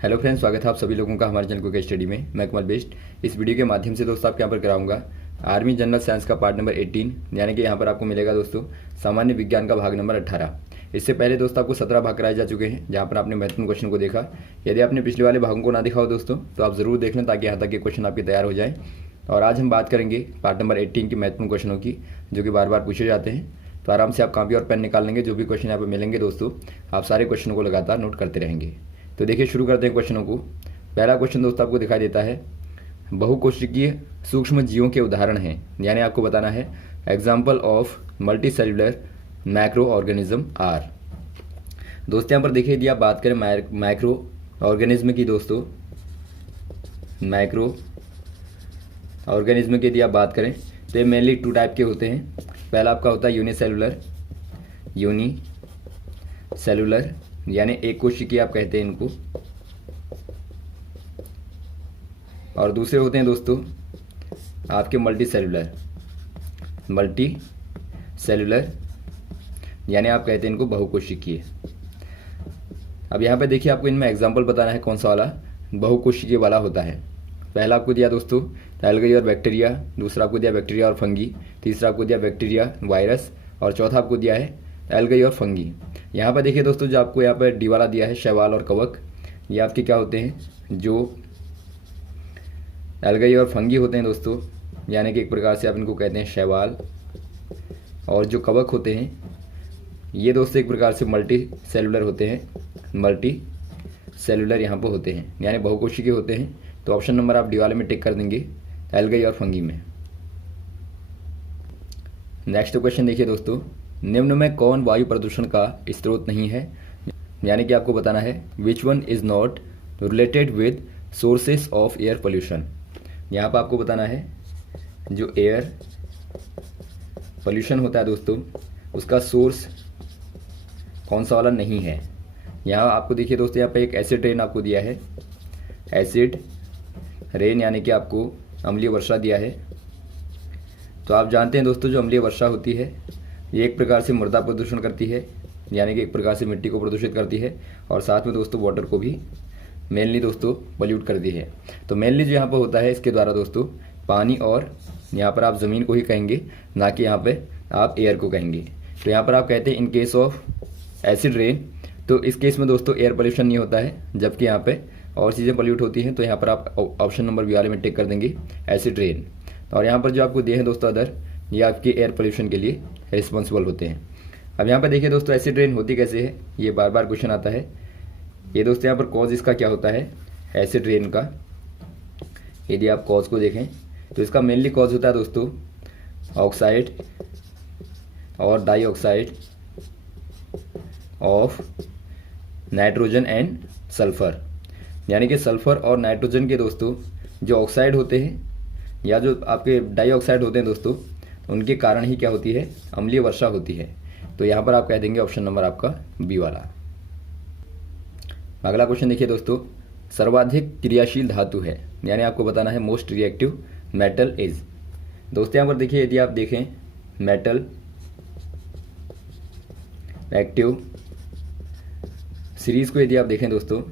Hello friends, स्वागत है आप सभी लोगों का हमारे चैनल क्विक स्टडी में। मैं कमल बेस्ट। इस वीडियो के माध्यम से दोस्तों आपके यहाँ पर कराऊंगा आर्मी जनरल साइंस का पार्ट नंबर 18, यानी कि यहाँ पर आपको मिलेगा दोस्तों सामान्य विज्ञान का भाग नंबर 18। इससे पहले दोस्तों आपको 17 भाग कराए जा चुके हैं, जहाँ पर आपने महत्वपूर्ण क्वेश्चन को देखा। यदि आपने पिछले वाले भागों को ना देखा हो दोस्तों तो आप ज़रूर देख लें, ताकि यहाँ तक के क्वेश्चन आपके तैयार हो जाए। और आज हम बात करेंगे पार्ट नंबर 18 की महत्वपूर्ण क्वेश्चनों की, जो कि बार बार पूछे जाते हैं। तो आराम से आप कॉपी और पेन निकाल लेंगे, जो भी क्वेश्चन यहाँ पर मिलेंगे दोस्तों आप सारे क्वेश्चनों को लगातार नोट करते रहेंगे। तो देखिए, शुरू करते हैं क्वेश्चनों को। पहला क्वेश्चन दोस्तों आपको दिखाई देता है, बहुकोशिकीय सूक्ष्म जीवों के उदाहरण हैं, यानी आपको बताना है example of multi cellular macro organism are. दोस्तों यहाँ पर देखिए, यदि आप बात करें माइक्रो ऑर्गेनिज्म की दोस्तों, माइक्रो ऑर्गेनिज्म की यदि आप बात करें तो ये मेनली 2 टाइप के होते हैं। पहला आपका होता है यूनिसेलुलर, यानी एक कोशिकीय आप कहते हैं इनको, और दूसरे होते हैं दोस्तों आपके मल्टी सेलुलर, यानी आप कहते हैं इनको बहुकोशिकीय। अब यहाँ पे देखिए, आपको इनमें एग्जांपल बताना है कौन सा वाला बहुकोशिकीय वाला होता है। पहला आपको दिया दोस्तों एल्गी और बैक्टीरिया, दूसरा आपको दिया बैक्टीरिया और फंगी, तीसरा आपको दिया बैक्टीरिया वायरस, और चौथा आपको दिया है एल्गी और फंगी। यहाँ पर देखिए दोस्तों, जो आपको यहाँ पर डी वाला दिया है शैवाल और कवक, ये आपके क्या होते हैं, जो एल्गी और फंगी होते हैं दोस्तों, यानी कि एक प्रकार से आप इनको कहते हैं शैवाल। और जो कवक होते हैं ये दोस्तों एक प्रकार से मल्टी सेलुलर होते हैं, मल्टी सेलुलर यहाँ पर होते हैं, यानी बहुकोशिकीय होते हैं। तो ऑप्शन नंबर आप डी वाले में टिक कर देंगे, एल्गी और फंगी में। नेक्स्ट क्वेश्चन देखिए दोस्तों, निम्न में कौन वायु प्रदूषण का स्रोत नहीं है, यानी कि आपको बताना है which one is not related with sources of air pollution. यहाँ पर आपको बताना है जो एयर पोल्यूशन होता है दोस्तों उसका सोर्स कौन सा वाला नहीं है। यहाँ आपको देखिए दोस्तों, यहाँ पे एक एसिड रेन आपको दिया है, एसिड रेन यानी कि आपको अम्लीय वर्षा दिया है। तो आप जानते हैं दोस्तों, जो अम्लीय वर्षा होती है ये एक प्रकार से मृदा प्रदूषण करती है, यानी कि एक प्रकार से मिट्टी को प्रदूषित करती है, और साथ में दोस्तों वाटर को भी मेनली दोस्तों पोल्यूट करती है। तो मेनली जो यहाँ पर होता है इसके द्वारा दोस्तों पानी, और यहाँ पर आप ज़मीन को ही कहेंगे, ना कि यहाँ पे आप एयर को कहेंगे। तो यहाँ पर आप कहते हैं in case of acid rain, तो इस केस में दोस्तों एयर पोल्यूशन नहीं होता है, जबकि यहाँ पे और चीज़ें पोल्यूट होती हैं। तो यहाँ पर आप ऑप्शन नंबर बी वाले में टिक कर देंगे, एसिड रेन। और यहाँ पर जो आपको दिए हैं दोस्तों अदर, ये आपके एयर पोल्यूशन के लिए रिस्पॉन्सिबल होते हैं। अब यहाँ पर देखिए दोस्तों, एसिड रेन होती कैसे है, ये बार बार क्वेश्चन आता है। ये दोस्तों यहाँ पर कॉज इसका क्या होता है एसिड रेन का, यदि आप कॉज को देखें तो इसका मेनली कॉज होता है दोस्तों ऑक्साइड और dioxide of nitrogen and sulphur, यानी कि सल्फर और नाइट्रोजन के दोस्तों जो ऑक्साइड होते हैं या जो आपके डाइऑक्साइड होते हैं दोस्तों, उनके कारण ही क्या होती है, अम्लीय वर्षा होती है। तो यहाँ पर आप कह देंगे ऑप्शन नंबर आपका बी वाला। अगला क्वेश्चन देखिए दोस्तों, सर्वाधिक क्रियाशील धातु है, यानी आपको बताना है मोस्ट रिएक्टिव मेटल इज। दोस्तों यहाँ पर देखिए, यदि आप देखें मेटल एक्टिव सीरीज को यदि आप देखें दोस्तों,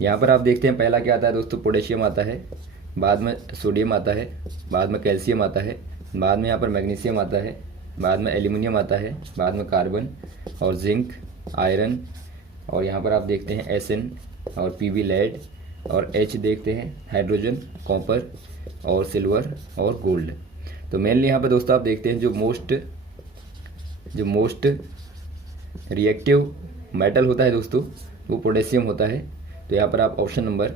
यहाँ पर आप देखते हैं पहला क्या आता है दोस्तों, पोटेशियम आता है, बाद में सोडियम आता है, बाद में कैल्शियम आता है, बाद में यहाँ पर मैग्नीशियम आता है, बाद में एल्यूमिनियम आता है, बाद में कार्बन और जिंक, आयरन, और यहाँ पर आप देखते हैं SN और PB लेड, और H देखते हैं हाइड्रोजन, कॉपर और सिल्वर और गोल्ड। तो मेनली यहाँ पर दोस्तों आप देखते हैं जो मोस्ट रिएक्टिव मेटल होता है दोस्तों वो पोटेशियम होता है। तो यहाँ पर आप ऑप्शन नंबर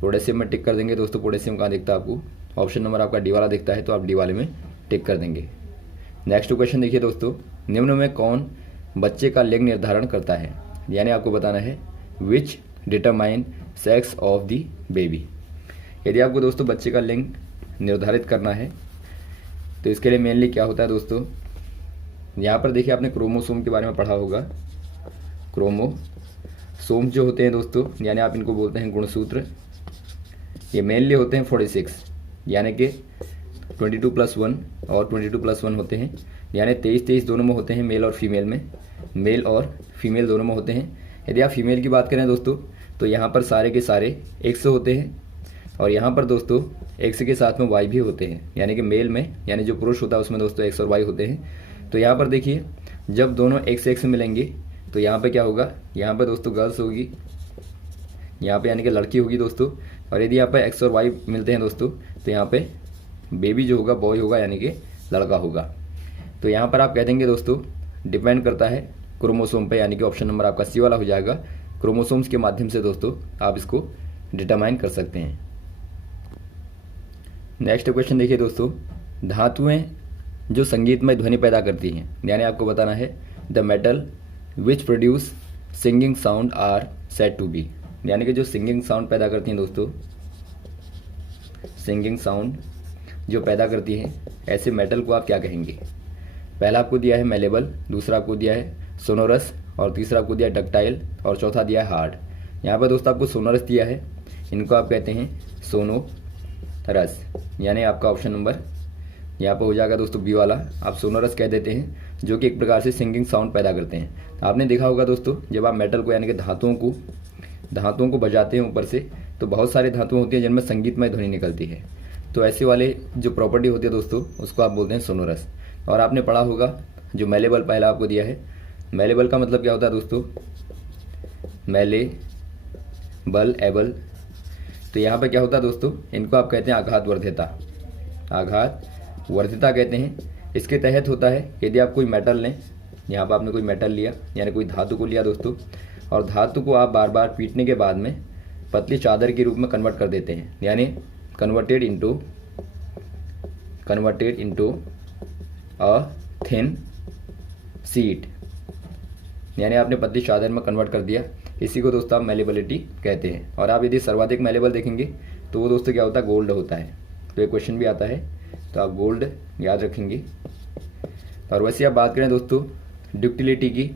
पोटेशियम में टिक कर देंगे दोस्तों। पोटेशियम कहाँ दिखता है आपको, ऑप्शन नंबर आपका डी वाला दिखता है, तो आप डी वाले में टिक कर देंगे। नेक्स्ट क्वेश्चन देखिए दोस्तों, निम्न में कौन बच्चे का लिंग निर्धारण करता है, यानी आपको बताना है विच determine sex of the baby. यदि आपको दोस्तों बच्चे का लिंग निर्धारित करना है तो इसके लिए मेनली क्या होता है दोस्तों, यहाँ पर देखिए आपने क्रोमोसोम के बारे में पढ़ा होगा। क्रोमोसोम जो होते हैं दोस्तों, यानी आप इनको बोलते हैं गुणसूत्र, ये मेनली होते हैं 46, यानी कि 22+1 और 22+1 होते हैं, यानी 23-23 दोनों में होते हैं, मेल और फीमेल में, मेल और फीमेल दोनों में होते हैं। यदि आप फीमेल की बात करें दोस्तों तो यहाँ पर सारे के सारे एक्स होते हैं, और यहाँ पर दोस्तों एक्स के साथ में वाई भी होते हैं, यानी कि मेल में, यानी जो पुरुष होता है उसमें दोस्तों एक्स और वाई होते हैं। तो यहाँ पर देखिए जब दोनों एक्स एक्स मिलेंगे तो यहाँ पे क्या होगा, यहाँ पे दोस्तों गर्ल्स होगी, यहाँ पे यानी कि लड़की होगी दोस्तों। और यदि यहाँ पे एक्स और वाई मिलते हैं दोस्तों तो यहाँ पे बेबी जो होगा बॉय होगा, यानी कि लड़का होगा। तो यहाँ पर आप कह देंगे दोस्तों डिपेंड करता है क्रोमोसोम पे, यानी कि ऑप्शन नंबर आपका सी वाला हो जाएगा। क्रोमोसोम्स के माध्यम से दोस्तों आप इसको डिटरमाइन कर सकते हैं। नेक्स्ट क्वेश्चन देखिए दोस्तों, धातुएं जो संगीतमय ध्वनि पैदा करती हैं, यानी आपको बताना है the metal which produce singing sound are said to be, यानी कि जो सिंगिंग साउंड पैदा करती हैं दोस्तों, सिंगिंग साउंड जो पैदा करती हैं, ऐसे मेटल को आप क्या कहेंगे। पहला आपको दिया है मेलेबल, दूसरा आपको दिया है सोनोरस, और तीसरा आपको दिया है डक्टाइल, और चौथा दिया है हार्ड। यहाँ पर दोस्तों आपको सोनोरस दिया है, इनको आप कहते हैं सोनोरस, यानी आपका ऑप्शन नंबर यहाँ पर हो जाएगा दोस्तों बी वाला, आप सोनोरस कह देते हैं, जो कि एक प्रकार से सिंगिंग साउंड पैदा करते हैं। आपने देखा होगा दोस्तों जब आप मेटल को यानी कि धातुओं को बजाते हैं ऊपर से, तो बहुत सारी धातुएं होती हैं जिनमें संगीतमय ध्वनि निकलती है। तो ऐसे वाले जो प्रॉपर्टी होती है दोस्तों उसको आप बोलते हैं सोनोरस। और आपने पढ़ा होगा जो मेलेबल पहला आपको दिया है, मेलेबल का मतलब क्या होता है दोस्तों, मेलेबल एबल। तो यहाँ पे क्या होता है दोस्तों, इनको आप कहते हैं आघात वर्धिता कहते हैं। इसके तहत होता है यदि आप कोई मेटल लें, यहाँ पर आपने कोई मेटल लिया यानी कोई धातु को लिया दोस्तों, और धातु को आप बार बार पीटने के बाद में पतली चादर के रूप में कन्वर्ट कर देते हैं, यानी converted into a thin sheet, यानी आपने पतली चादर में कन्वर्ट कर दिया। इसी को दोस्तों आप मेलेबिलिटी कहते हैं। और आप यदि सर्वाधिक मेलेबल देखेंगे तो वो दोस्तों क्या होता है, गोल्ड होता है। तो एक क्वेश्चन भी आता है, तो आप गोल्ड याद रखेंगे। और वैसे आप बात करें दोस्तों ड्यूक्टिलिटी की,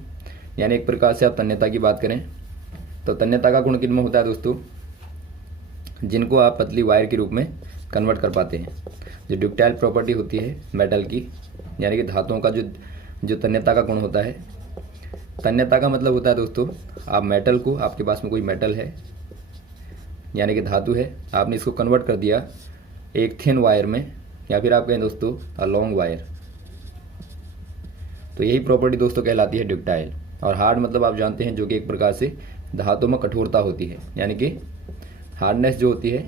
यानी एक प्रकार से आप तन्यता की बात करें, तो तन्यता का गुण किनमें होता है दोस्तों, जिनको आप पतली वायर के रूप में कन्वर्ट कर पाते हैं। जो ड्यूक्टाइल प्रॉपर्टी होती है मेटल की, यानी कि धातुओं का जो तन्यता का गुण होता है, तन्यता का मतलब होता है दोस्तों आप मेटल को, आपके पास में कोई मेटल है यानी कि धातु है, आपने इसको कन्वर्ट कर दिया एक थिन वायर में, या फिर आप कहें दोस्तों अ लॉन्ग वायर, तो यही प्रॉपर्टी दोस्तों कहलाती है ड्यूक्टाइल। और हार्ड मतलब आप जानते हैं जो कि एक प्रकार से धातु में कठोरता होती है, यानी कि हार्डनेस जो होती है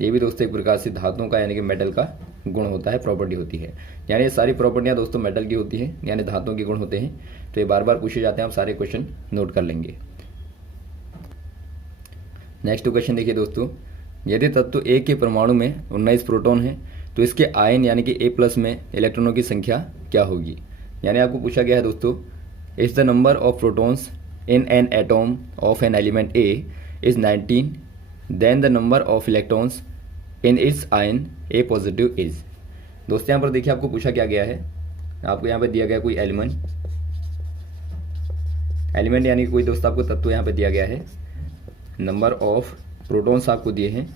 ये भी दोस्तों एक प्रकार से धातुओं का यानी कि मेटल का गुण होता है, प्रॉपर्टी होती है। यानी ये सारी प्रॉपर्टियां दोस्तों मेटल की होती हैं, यानी धातुओं के गुण होते हैं। तो ये बार बार पूछे जाते हैं, आप सारे क्वेश्चन नोट कर लेंगे। नेक्स्ट क्वेश्चन देखिए दोस्तों, यदि तत्व ए के परमाणु में 19 प्रोटॉन है तो इसके आयन यानी कि A+ में इलेक्ट्रॉनों की संख्या क्या होगी। यानी आपको पूछा गया है दोस्तों, if the number of protons in an atom of an element A is 19, then the number of electrons in its ion A+ is. दोस्तों यहाँ पर देखिए आपको पूछा क्या गया है, आपको यहाँ पे दिया गया कोई एलिमेंट यानी कि कोई दोस्त आपको तत्व यहाँ पे दिया गया है, नंबर ऑफ प्रोटॉन्स आपको दिए हैं,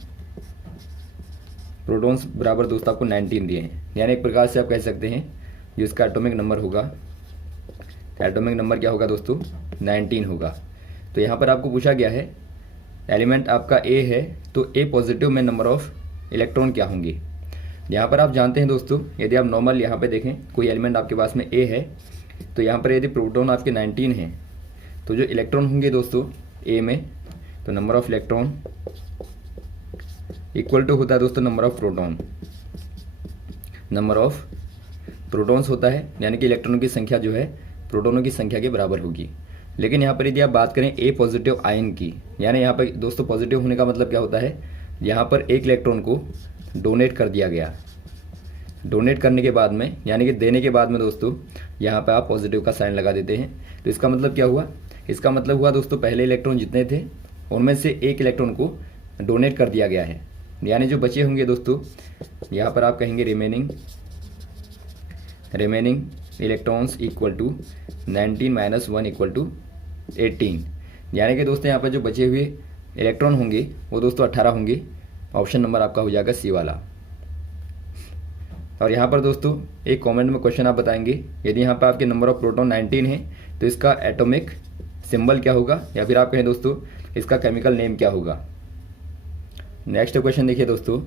प्रोटॉन्स बराबर दोस्त आपको 19 दिए हैं। यानी एक प्रकार से आप कह सकते हैं जो इसका एटॉमिक नंबर होगा, एटॉमिक नंबर क्या होगा दोस्तों, 19 होगा। तो यहाँ पर आपको पूछा गया है एलिमेंट आपका A है, तो A+ में नंबर ऑफ इलेक्ट्रॉन क्या होंगे। यहाँ पर आप जानते हैं दोस्तों, यदि आप नॉर्मल यहाँ पे देखें कोई एलिमेंट आपके पास में A है, तो यहाँ पर यदि प्रोटॉन आपके 19 हैं, तो जो इलेक्ट्रॉन होंगे दोस्तों A में, तो number of electron equal to होता है दोस्तों number of proton, number of protons होता है, यानी कि इलेक्ट्रॉनों की संख्या जो है प्रोटॉनों की संख्या के बराबर होगी। लेकिन यहाँ पर यदि आप बात करें A+ आयन की, यानी यहाँ पर दोस्तों पॉजिटिव होने का मतलब क्या होता है, यहाँ पर एक इलेक्ट्रॉन को डोनेट कर दिया गया, डोनेट करने के बाद में यानी कि देने के बाद में दोस्तों यहाँ पे आप पॉजिटिव का साइन लगा देते हैं। तो इसका मतलब क्या हुआ, इसका मतलब हुआ दोस्तों पहले इलेक्ट्रॉन जितने थे उनमें से एक इलेक्ट्रॉन को डोनेट कर दिया गया है, यानी जो बचे होंगे दोस्तों यहाँ पर आप कहेंगे रिमेनिंग इलेक्ट्रॉन्स इक्वल टू 19 - 1 = 18, यानी कि दोस्तों यहाँ पर जो बचे हुए इलेक्ट्रॉन होंगे वो दोस्तों 18 होंगे। ऑप्शन नंबर आपका हो जाएगा सी वाला। और यहाँ पर दोस्तों एक कमेंट में क्वेश्चन आप बताएंगे, यदि यहाँ पर आपके नंबर ऑफ प्रोटॉन 19 है तो इसका एटॉमिक सिंबल क्या होगा, या फिर आप कहें दोस्तों इसका केमिकल नेम क्या होगा। नेक्स्ट क्वेश्चन देखिए दोस्तों,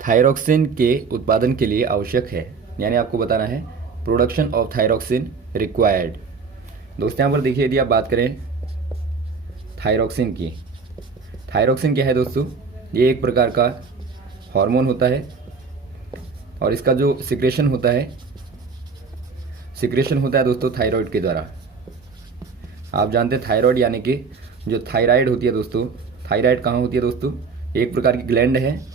थायरॉक्सिन के उत्पादन के लिए आवश्यक है, यानी आपको बताना है प्रोडक्शन ऑफ थायरॉक्सिन रिक्वायर्ड। दोस्तों यहाँ पर देखिए, यदि आप बात करें थायरॉक्सिन की, थायरॉक्सिन क्या है दोस्तों, ये एक प्रकार का हार्मोन होता है और इसका जो सिक्रेशन होता है दोस्तों थायराइड के द्वारा। आप जानते हैं थायराइड यानी कि जो थायराइड होती है दोस्तों, थायराइड कहाँ होती है दोस्तों, एक प्रकार की ग्लैंड है,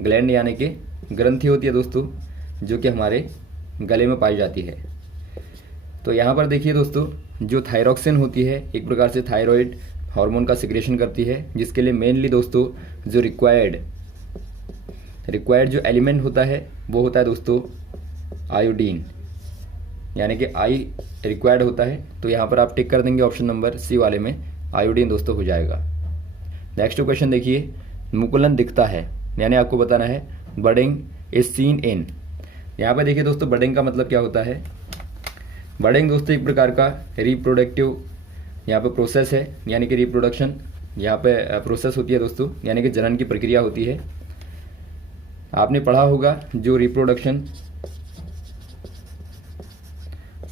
ग्लैंड यानी कि ग्रंथि होती है दोस्तों, जो कि हमारे गले में पाई जाती है। तो यहाँ पर देखिए दोस्तों, जो थायरॉक्सिन होती है एक प्रकार से थायराइड हार्मोन का सिक्रेशन करती है, जिसके लिए मेनली दोस्तों जो रिक्वायर्ड जो एलिमेंट होता है वो होता है दोस्तों आयोडीन, यानी कि आई रिक्वायर्ड होता है। तो यहाँ पर आप टिक कर देंगे ऑप्शन नंबर सी वाले में, आयोडीन दोस्तों हो जाएगा। नेक्स्ट क्वेश्चन देखिए, मुकुलन दिखता है, यानी आपको बताना है बडिंग इज सीन इन। यहाँ पर देखिए दोस्तों, बडिंग का मतलब क्या होता है। बडिंग दोस्तों एक प्रकार का रिप्रोडक्टिव यहाँ पे प्रोसेस है, यानी कि रिप्रोडक्शन यहाँ पे प्रोसेस होती है दोस्तों, यानी कि जनन की प्रक्रिया होती है। आपने पढ़ा होगा जो रिप्रोडक्शन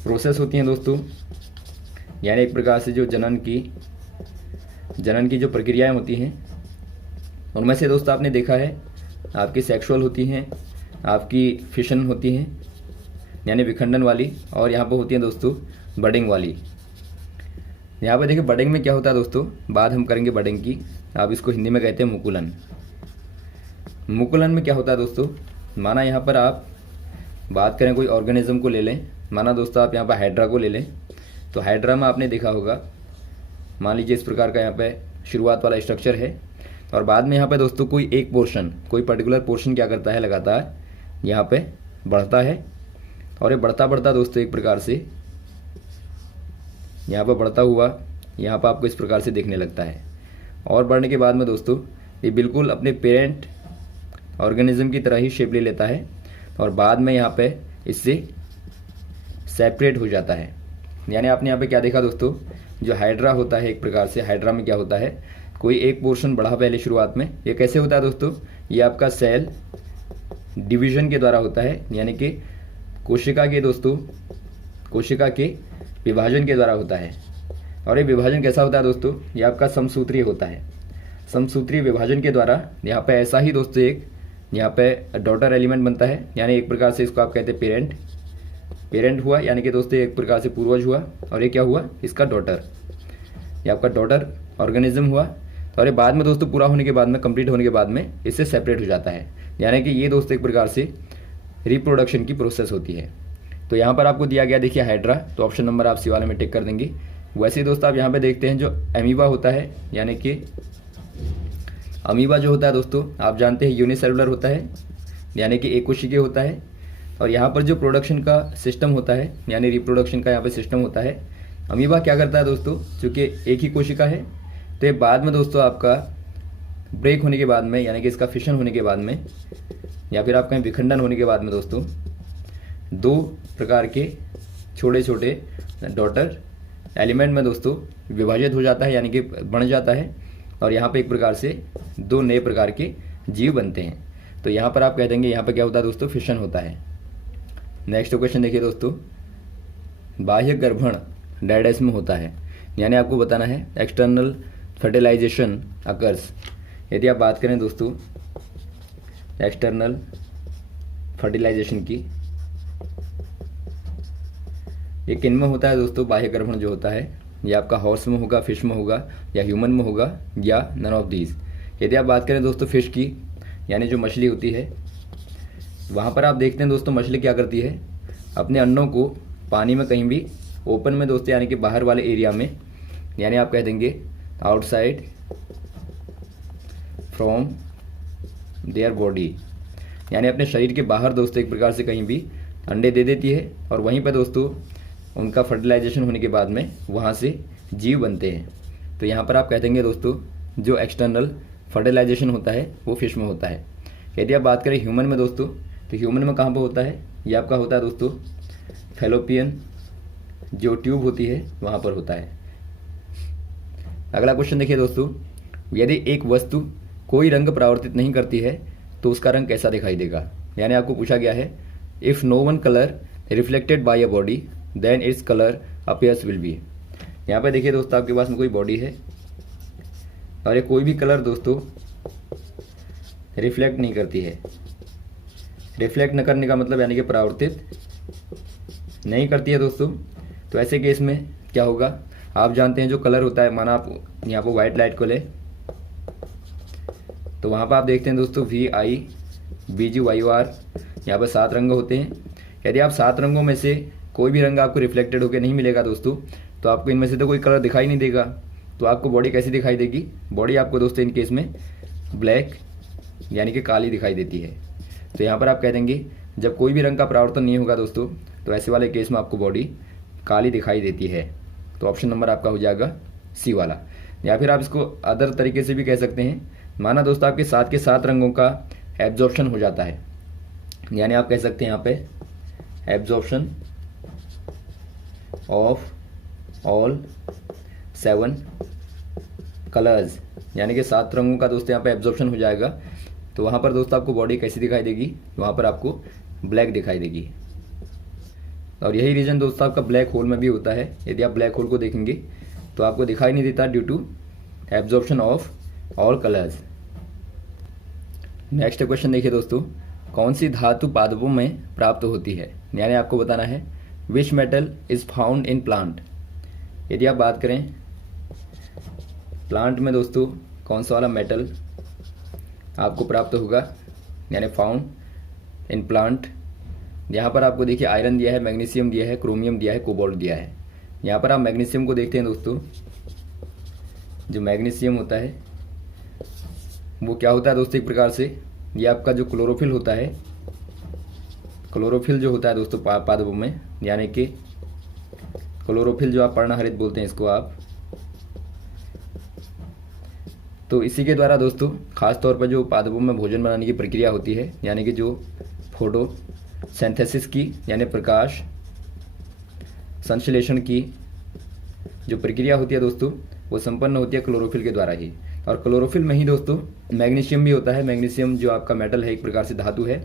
प्रोसेस होती हैं दोस्तों, यानी एक प्रकार से जो जनन की जो प्रक्रियाएं होती हैं, उनमें से दोस्तों आपने देखा है आपकी सेक्सुअल होती हैं, आपकी फिशन होती हैं यानी विखंडन वाली, और यहाँ पर होती हैं दोस्तों बडिंग वाली। यहाँ पर देखिए बडिंग में क्या होता है दोस्तों, बात हम करेंगे बडिंग की। आप इसको हिंदी में कहते हैं मुकुलन। मुकुलन में क्या होता है दोस्तों, माना यहाँ पर आप बात करें कोई ऑर्गेनिज्म को ले लें, माना दोस्तों आप यहाँ पर हाइड्रा को ले लें, तो हाइड्रा में आपने देखा होगा, मान लीजिए इस प्रकार का यहाँ पे शुरुआत वाला स्ट्रक्चर है, और बाद में यहाँ पे दोस्तों कोई एक पोर्शन, कोई पर्टिकुलर पोर्शन क्या करता है, लगातार यहाँ पे बढ़ता है, और ये बढ़ता बढ़ता दोस्तों एक प्रकार से यहाँ पर बढ़ता हुआ यहाँ पर आपको इस प्रकार से दिखने लगता है। और बढ़ने के बाद में दोस्तों ये बिल्कुल अपने पेरेंट ऑर्गेनिज्म की तरह ही शेप ले लेता है, और बाद में यहाँ पे इससे सेपरेट हो जाता है। यानी आपने यहाँ पे क्या देखा दोस्तों, जो हाइड्रा होता है एक प्रकार से, हाइड्रा में क्या होता है, कोई एक पोर्शन बढ़ा पहले शुरुआत में। ये कैसे होता है दोस्तों, ये आपका सेल डिवीजन के द्वारा होता है, यानी कि कोशिका के विभाजन के द्वारा होता है। और ये विभाजन कैसा होता है दोस्तों, ये आपका समसूत्रीय होता है। समसूत्रीय विभाजन के द्वारा यहाँ पे ऐसा ही दोस्तों एक यहाँ पे डॉटर एलिमेंट बनता है, यानी एक प्रकार से इसको आप कहते हैं पेरेंट हुआ, यानी कि दोस्तों एक प्रकार से पूर्वज हुआ, और ये क्या हुआ, इसका डॉटर, ये आपका डॉटर ऑर्गेनिज्म हुआ। और ये बाद में दोस्तों पूरा होने के बाद में, कंप्लीट होने के बाद में इससे सेपरेट हो जाता है, यानी कि ये दोस्तों एक प्रकार से रिप्रोडक्शन की प्रोसेस होती है। तो यहाँ पर आपको दिया गया देखिए हाइड्रा, तो ऑप्शन नंबर आप सी वाले में टिक कर देंगे। वैसे ही दोस्तों आप यहाँ पे देखते हैं जो अमीबा होता है, यानी कि अमीबा जो होता है दोस्तों आप जानते हैं यूनिसेलुलर होता है, यानी कि एक कोशिकीय होता है। और यहाँ पर जो प्रोडक्शन का सिस्टम होता है, यानी रिप्रोडक्शन का यहाँ पे सिस्टम होता है, अमीबा क्या करता है दोस्तों, चूँकि एक ही कोशिका है, तो ये बाद में दोस्तों आपका ब्रेक होने के बाद में, यानी कि इसका फिशन होने के बाद में, या फिर आप कहें विखंडन होने के बाद में दोस्तों, दो प्रकार के छोटे छोटे डॉटर एलिमेंट में दोस्तों विभाजित हो जाता है, यानी कि बन जाता है, और यहाँ पे एक प्रकार से दो नए प्रकार के जीव बनते हैं। तो यहाँ पर आप कह देंगे यहाँ पे क्या होता है दोस्तों, फिशन होता है। नेक्स्ट क्वेश्चन देखिए दोस्तों, बाह्य गर्भण डैडेस में होता है, यानी आपको बताना है एक्सटर्नल फर्टिलाइजेशन अकर्स। यदि आप बात करें दोस्तों एक्सटर्नल फर्टिलाइजेशन की, ये किन में होता है दोस्तों, बाह्य गर्भण जो होता है, ये आपका हॉर्स में होगा, फिश में होगा, या ह्यूमन में होगा, या नन ऑफ दीज। यदि आप बात करें दोस्तों फिश की, यानी जो मछली होती है, वहाँ पर आप देखते हैं दोस्तों मछली क्या करती है, अपने अंडों को पानी में कहीं भी ओपन में दोस्तों, यानी कि बाहर वाले एरिया में, यानी आप कह देंगे आउटसाइड फ्रॉम देयर बॉडी, यानी अपने शरीर के बाहर दोस्तों एक प्रकार से कहीं भी अंडे दे देती है, और वहीं पर दोस्तों उनका फर्टिलाइजेशन होने के बाद में वहाँ से जीव बनते हैं। तो यहाँ पर आप कह देंगे दोस्तों जो एक्सटर्नल फर्टिलाइजेशन होता है वो फिश में होता है। यदि आप बात करें ह्यूमन में दोस्तों, तो ह्यूमन में कहाँ पर होता है, ये आपका होता है दोस्तों फैलोपियन जो ट्यूब होती है वहाँ पर होता है। अगला क्वेश्चन देखिए दोस्तों, यदि एक वस्तु कोई रंग परावर्तित नहीं करती है तो उसका रंग कैसा दिखाई देगा। यानी आपको पूछा गया है if no one colour reflected by a body then its colour appears will be. यहाँ पे देखिए दोस्तों, आपके पास में कोई बॉडी है और ये कोई भी कलर दोस्तों रिफ्लेक्ट नहीं करती है। रिफ्लेक्ट न करने का मतलब यानी कि परावर्तित नहीं करती है दोस्तों। तो ऐसे केस में क्या होगा, आप जानते हैं जो कलर होता है, माना आप यहाँ पर व्हाइट लाइट को ले तो वहाँ पर आप देखते हैं दोस्तों VIBGYOR, यहाँ पर 7 रंग होते हैं। यदि आप 7 रंगों में से कोई भी रंग आपको रिफ्लेक्टेड होकर नहीं मिलेगा दोस्तों, तो आपको इनमें से तो कोई कलर दिखाई नहीं देगा। तो आपको बॉडी कैसी दिखाई देगी, बॉडी आपको दोस्तों इन केस में ब्लैक यानी कि काली दिखाई देती है। तो यहाँ पर आप कह देंगे जब कोई भी रंग का परावर्तन नहीं होगा दोस्तों, तो ऐसे वाले केस में आपको बॉडी काली दिखाई देती है। तो ऑप्शन नंबर आपका हो जाएगा सी वाला। या फिर आप इसको अदर तरीके से भी कह सकते हैं, माना दोस्तों आपके 7 के 7 रंगों का एब्जॉर्प्शन हो जाता है, यानी आप कह सकते हैं यहाँ पे एब्जॉर्प्शन ऑफ ऑल 7 कलर्स, यानी कि 7 रंगों का दोस्तों यहाँ पे एब्जॉर्प्शन हो जाएगा। तो वहाँ पर दोस्तों आपको बॉडी कैसी दिखाई देगी, वहाँ पर आपको ब्लैक दिखाई देगी। और यही रीज़न दोस्तों आपका ब्लैक होल में भी होता है। यदि आप ब्लैक होल को देखेंगे तो आपको दिखाई नहीं देता due to absorption of all colours. Next question देखिए दोस्तों, कौन सी धातु पादपों में प्राप्त होती है। यानी आपको बताना है which metal is found in plant. यदि आप बात करें प्लांट में दोस्तों कौन सा वाला मेटल आपको प्राप्त होगा, यानी फाउंड इन प्लांट। यहाँ पर आपको देखिए आयरन दिया है, मैग्नीशियम दिया है, क्रोमियम दिया है, कोबाल्ट दिया है। यहाँ पर आप मैग्नीशियम को देखते हैं दोस्तों, जो मैग्नीशियम होता है वो क्या होता है दोस्तों, एक प्रकार से ये आपका जो क्लोरोफिल होता है, क्लोरोफिल जो होता है दोस्तों पादपों में, यानी कि क्लोरोफिल जो आप पर्णहरित बोलते हैं इसको आप, तो इसी के द्वारा दोस्तों खास तौर पर जो पादपों में भोजन बनाने की प्रक्रिया होती है, यानी कि जो फोटोसिंथेसिस की यानी प्रकाश संश्लेषण की जो प्रक्रिया होती है दोस्तों, वो संपन्न होती है क्लोरोफिल के द्वारा ही। और क्लोरोफिल में ही दोस्तों मैग्नीशियम भी होता है। मैग्नीशियम जो आपका मेटल है, एक प्रकार से धातु है,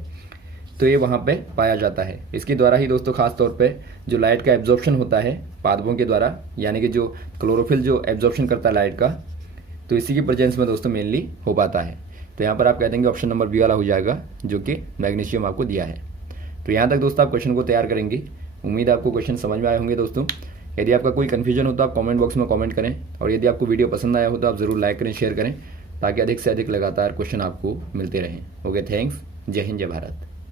तो ये वहाँ पे पाया जाता है। इसके द्वारा ही दोस्तों खास तौर पे जो लाइट का एब्जॉर्प्शन होता है पादपों के द्वारा, यानी कि जो क्लोरोफिल जो एब्जॉर्प्शन करता है लाइट का, तो इसी की प्रेजेंस में दोस्तों मेनली हो पाता है। तो यहाँ पर आप कह देंगे ऑप्शन नंबर बी वाला हो जाएगा, जो कि मैग्नीशियम आपको दिया है। तो यहाँ तक दोस्तों आप क्वेश्चन को तैयार करेंगे। उम्मीद है आपको क्वेश्चन समझ में आए होंगे दोस्तों। यदि आपका कोई कन्फ्यूजन हो तो आप कमेंट बॉक्स में कमेंट करें, और यदि आपको वीडियो पसंद आया हो तो आप ज़रूर लाइक करें, शेयर करें, ताकि अधिक से अधिक लगातार क्वेश्चन आपको मिलते रहें। Okay, thanks. जय हिंद, जय भारत।